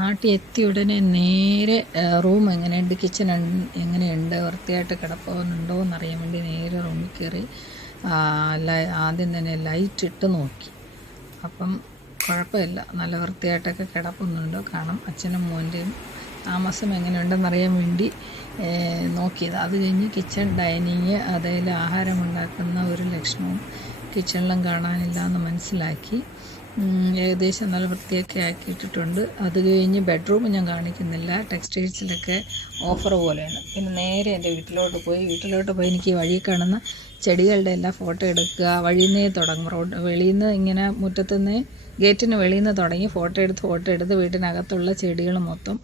നാട്ടിൽ എത്തിയ ഉടനെ നേരെ റൂം എങ്ങനെയുണ്ട്, കിച്ചൺ എങ്ങനെയുണ്ട്, വൃത്തിയായിട്ട് കിടപ്പുന്നുണ്ടോ എന്നറിയാൻ വേണ്ടി നേരെ റൂമിൽ കയറി ആദ്യം തന്നെ ലൈറ്റ് ഇട്ട് നോക്കി. അപ്പം കുഴപ്പമില്ല, നല്ല വൃത്തിയായിട്ടൊക്കെ കിടപ്പുന്നുണ്ട്. കാരണം അച്ഛനും മോൻ്റെയും താമസം എങ്ങനെയുണ്ടെന്നറിയാൻ വേണ്ടി നോക്കിയത്. അത് കഴിഞ്ഞ് കിച്ചൺ, ഡൈനിങ്, അതിൽ ആഹാരം ഉണ്ടാക്കുന്ന ഒരു ലക്ഷണവും കിച്ചണിലും കാണാനില്ല എന്ന് മനസ്സിലാക്കി. ഏകദേശം നല്ല വൃത്തിയൊക്കെ ആക്കിയിട്ടിട്ടുണ്ട്. അത് കഴിഞ്ഞ് ബെഡ്റൂം ഞാൻ കാണിക്കുന്നില്ല, ടെക്സ്റ്റൈൽസിലൊക്കെ ഓഫർ പോലെയാണ്. പിന്നെ നേരെ എൻ്റെ വീട്ടിലോട്ട് പോയി എനിക്ക് വഴി കാണുന്ന ചെടികളുടെ എല്ലാം ഫോട്ടോ എടുക്കുക. വഴിയിൽ നിന്നേ തുടങ്ങും, വെളിയിൽ നിന്ന് ഇങ്ങനെ മുറ്റത്തുനിന്ന് ഗേറ്റിന് വെളിയിൽ നിന്ന് തുടങ്ങി ഫോട്ടോ എടുത്ത് വീട്ടിനകത്തുള്ള ചെടികൾ മൊത്തം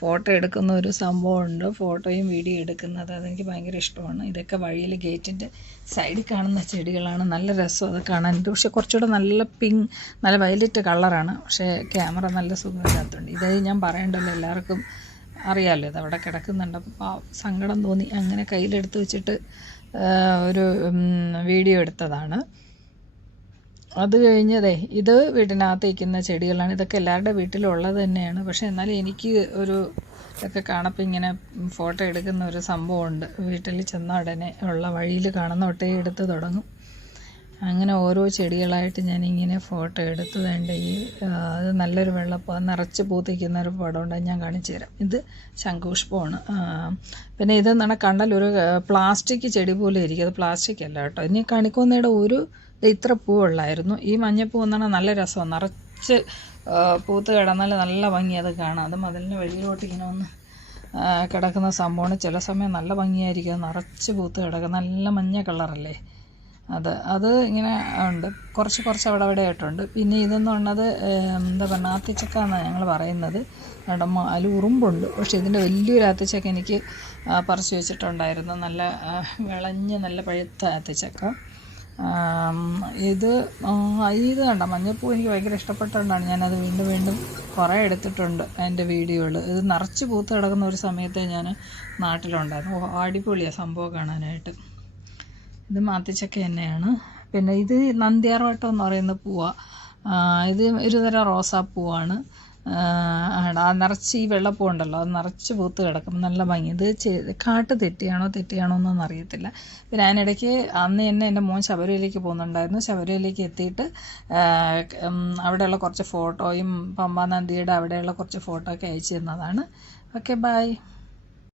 ഫോട്ടോ എടുക്കുന്ന ഒരു സംഭവമുണ്ട്. ഫോട്ടോയും വീഡിയോ എടുക്കുന്നത് അതെനിക്ക് ഭയങ്കര ഇഷ്ടമാണ്. ഇതൊക്കെ വഴിയിൽ ഗേറ്റിൻ്റെ സൈഡിൽ കാണുന്ന ചെടികളാണ്. നല്ല രസം അത് കാണാനായിട്ട്. പക്ഷേ കുറച്ചുകൂടെ നല്ല വയലറ്റ് കളറാണ്. പക്ഷേ ക്യാമറ നല്ല സുഖമില്ലാത്തതുണ്ട്. ഇത് ഞാൻ പറയണ്ടല്ലോ, എല്ലാവർക്കും അറിയാമല്ലോ. ഇത് അവിടെ കിടക്കുന്നുണ്ട്. അപ്പോൾ സങ്കടം തോന്നി, അങ്ങനെ കയ്യിലെടുത്ത് വെച്ചിട്ട് ഒരു വീഡിയോ എടുത്തതാണ്. അത് കഴിഞ്ഞതേ ഇത് വീട്ടിനകത്ത് വയ്ക്കുന്ന ചെടികളാണ്. ഇതൊക്കെ എല്ലാവരുടെ വീട്ടിലുള്ളത് തന്നെയാണ്. പക്ഷേ എന്നാലും എനിക്ക് ഒരു ഇതൊക്കെ കാണപ്പോൾ ഇങ്ങനെ ഫോട്ടോ എടുക്കുന്ന ഒരു സംഭവമുണ്ട്. വീട്ടിൽ ചെന്ന ഉടനെ ഉള്ള വഴിയിൽ കാണുന്ന ഒട്ടേ എടുത്ത് തുടങ്ങും. അങ്ങനെ ഓരോ ചെടികളായിട്ട് ഞാനിങ്ങനെ ഫോട്ടോ എടുത്ത് അത് നല്ലൊരു വെള്ളപ്പൂ നിറച്ച് പൂത്തിക്കുന്ന ഒരു പടമുണ്ട്, ഞാൻ കാണിച്ചു തരാം. ഇത് ശംഖുപുഷ്പമാണ്. പിന്നെ ഇതെന്നാണ് കണ്ടാൽ ഒരു പ്ലാസ്റ്റിക് ചെടി പോലെ ഇരിക്കും. അത് പ്ലാസ്റ്റിക് അല്ല കേട്ടോ. ഇനി കണിക്കൊന്നയുടെ ഇത്ര പൂവുള്ളായിരുന്നു. ഈ മഞ്ഞപ്പൂ എന്നാണ് നല്ല രസമാണ്, നിറച്ച് പൂത്ത് കിടന്നാൽ നല്ല ഭംഗി അത് കാണാം. അത് മതിലിന് വെളിയിലോട്ട് ഇങ്ങനെ ഒന്ന് കിടക്കുന്ന സംഭവമാണ്. ചില സമയം നല്ല ഭംഗിയായിരിക്കും, അത് നിറച്ച് പൂത്ത് കിടക്കും, നല്ല മഞ്ഞ കളറല്ലേ അത് ഇങ്ങനെ ഉണ്ട്. കുറച്ച് അവിടെ ആയിട്ടുണ്ട്. പിന്നെ ഇതെന്ന് പറഞ്ഞത് എന്താ പറയുക, ആത്തിച്ചക്ക എന്നാണ് ഞങ്ങൾ പറയുന്നത്. അതിൽ ഉറുമ്പുണ്ട്. പക്ഷേ ഇതിൻ്റെ വലിയൊരു ആത്തിച്ചക്ക എനിക്ക് പറിച്ച് വെച്ചിട്ടുണ്ടായിരുന്നു. നല്ല വിളഞ്ഞ് നല്ല പഴുത്ത ആത്തിച്ചക്ക. ഇത് കണ്ട മഞ്ഞപ്പൂ എനിക്ക് ഭയങ്കര ഇഷ്ടപ്പെട്ടുകൊണ്ടാണ് ഞാനത് വീണ്ടും കുറേ എടുത്തിട്ടുണ്ട് അതിൻ്റെ വീഡിയോകൾ. ഇത് നിറച്ച് പൂത്ത് കിടക്കുന്ന ഒരു സമയത്ത് ഞാൻ നാട്ടിലുണ്ടായിരുന്നു. അടിപൊളിയാണ് സംഭവം കാണാനായിട്ട്. ഇത് മാത്തിച്ചക്ക തന്നെയാണ്. പിന്നെ ഇത് നന്ദ്യാർവട്ടം എന്ന് പറയുന്ന പൂവാണ്. ഇത് ഒരു തരം റോസാപ്പൂവാണ്. നിറച്ച് ഈ വെള്ളപ്പൂ ഉണ്ടല്ലോ, അത് നിറച്ച് പൂത്ത് കിടക്കും, നല്ല ഭംഗി. ഇത് കാട്ട് തെറ്റിയാണോ എന്നൊന്നും അറിയത്തില്ല. പിന്നെ അതിനിടയ്ക്ക് അന്ന് തന്നെ എൻ്റെ മോൻ ശബരിമലയ്ക്ക് പോകുന്നുണ്ടായിരുന്നു. ശബരിമലയ്ക്ക് എത്തിയിട്ട് അവിടെയുള്ള കുറച്ച് ഫോട്ടോയും പമ്പാനന്ദിയുടെ അവിടെയുള്ള കുറച്ച് ഫോട്ടോ ഒക്കെ അയച്ചു തന്നതാണ്. Okay, by.